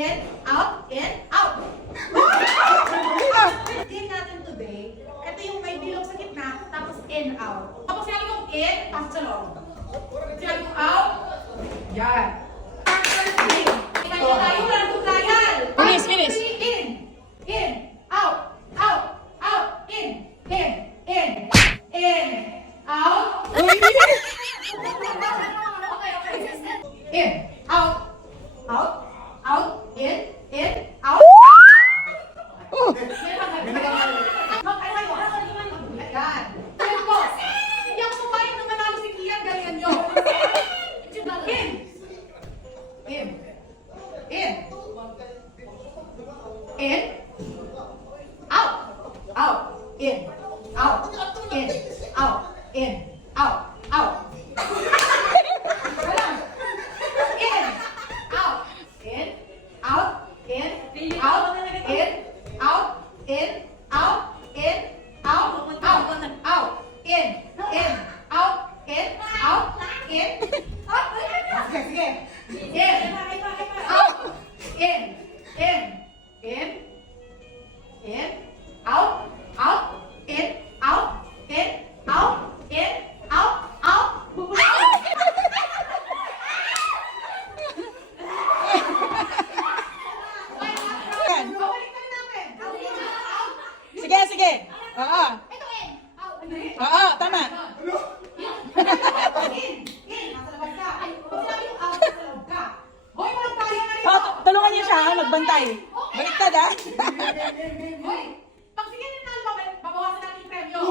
in, out, in, out. Game natin today, ito yung may bilog sa gitna, tapos in, out. Tapos sinabi kong in, pasok sa loob. Sinabi kong out, yan. First game. Kaya tayo, walang tugnayan. Finish. In, out, in, out. In, out, in, out. Yan. Yan po. Yung kumain na manalo si Kian, ganyan nyo. In, out, in, out. Sige. Oo. Oo, tama. Tulungan niyo siya magbantay. Baliktad ah. Hoy! Pag sige nyo na, babawasan natin yung premyo.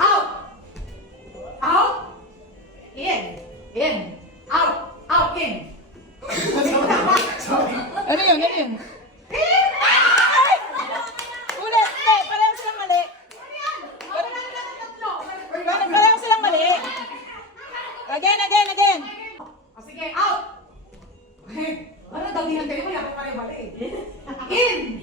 Out! In! Out! In! Ano yun? Ulit! Pareho silang mali. Pareho silang mali. Again. Sige, out! Ano daw din ang kayo? Wala pa rin mali. In!